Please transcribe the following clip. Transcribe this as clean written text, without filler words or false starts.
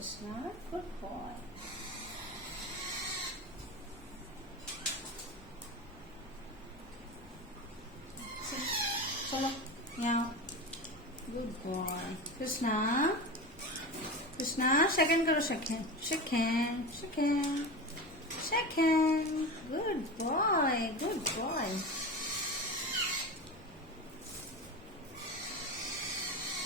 Krishna. Good boy. Chalo. Meow. Good boy. Krishna. Krishna, shake hand karo, shake hand. Shake hand. Shake hand. Shake hand. Good boy. Good boy.